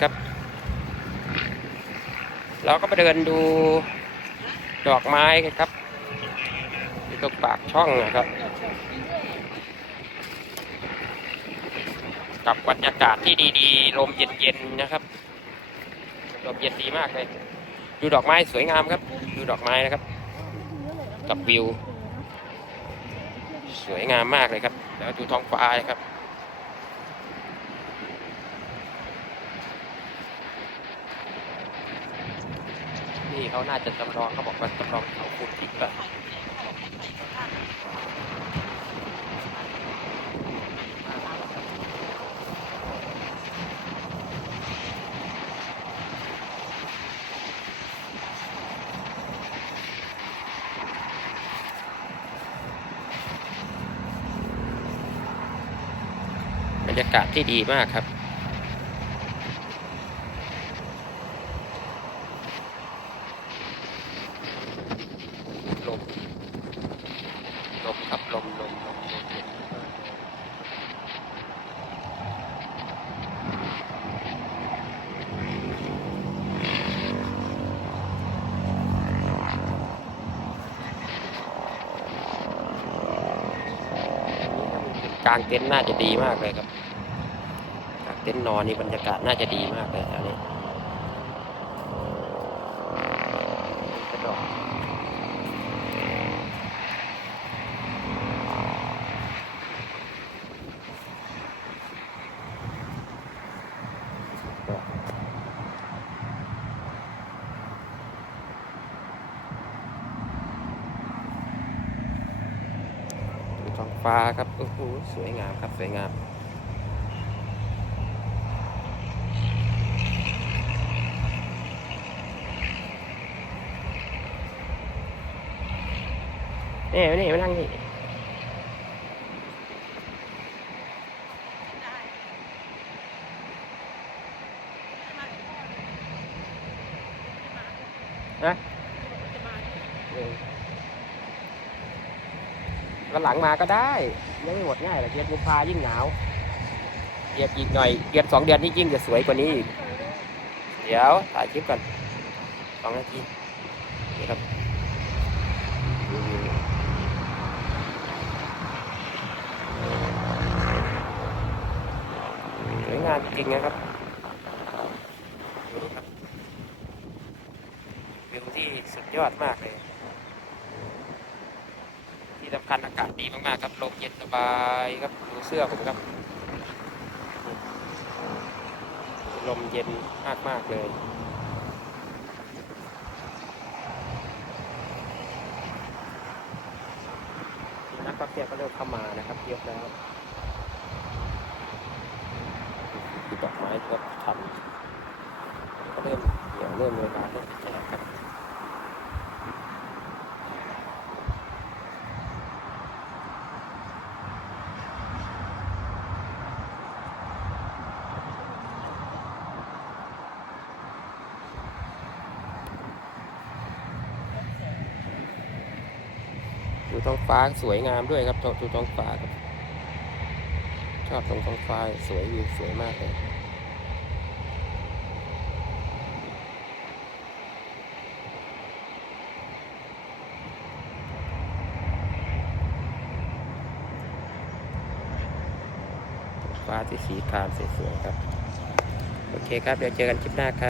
ครับ เราก็มาเดินดูดอกไม้กันครับที่ตรงปากช่องนะครับ กับบรรยากาศที่ดีๆ ลมเย็นๆนะครับ ลมเย็นดีมากเลย ดูดอกไม้สวยงามครับ ดูดอกไม้นะครับ กับวิว สวยงามมากเลยครับ แล้วดูท้องฟ้านะครับี่เขาน่าจะจำลองเขาบอกว่าจำลองเขาขุดทิพย์อะบรรยากาศที่ดีมากครับ ลมครับลมลมลมลมเย็นกลางเต็นท์น่าจะดีมากเลยครับกลางเต็นท์นอนนี่บรรยากาศน่าจะดีมากเลยอันนี้กระดอก ดูท้อง ฟ้าครับโอ้โหสวยงามครับ สวยงาม นี่มานี่มานั่งนี่นะ วันหลังมาก็ได้ ยังไม่หมดง่ายหรอกเดือนกุมภายิ่งหนาวเดือนอีกหน่อยเดือนสองเดือนนี้ยิ่งจะสวยกว่านี้อีกเดี๋ยวถ่ายคลิปก่อนสองนาทีนี่ครับสวยงามจริงนะครับวิวที่สุดยอดมากเลย สำคัญอากาศดีมากๆครับลมเย็นสบายครับดูเสื้อผมครับ ลมเย็นมากๆเลยนักท่องเที่ยวก็เริ่มเข้ามานะครับเยอะแล้วดอกไม้ก็ทำก็เริ่มเดี๋ยวเริ่มเลยมาเริ่มแจกครับ ดูท้องฟ้าสวยงามด้วยครับดูท้องฟ้าครับชอบตรงท้องฟ้าสวยวิวสวยมากเลยฟ้าที่สีครามสวยๆครับ โอเคครับ เดี๋ยวเจอกันคลิปหน้าครับ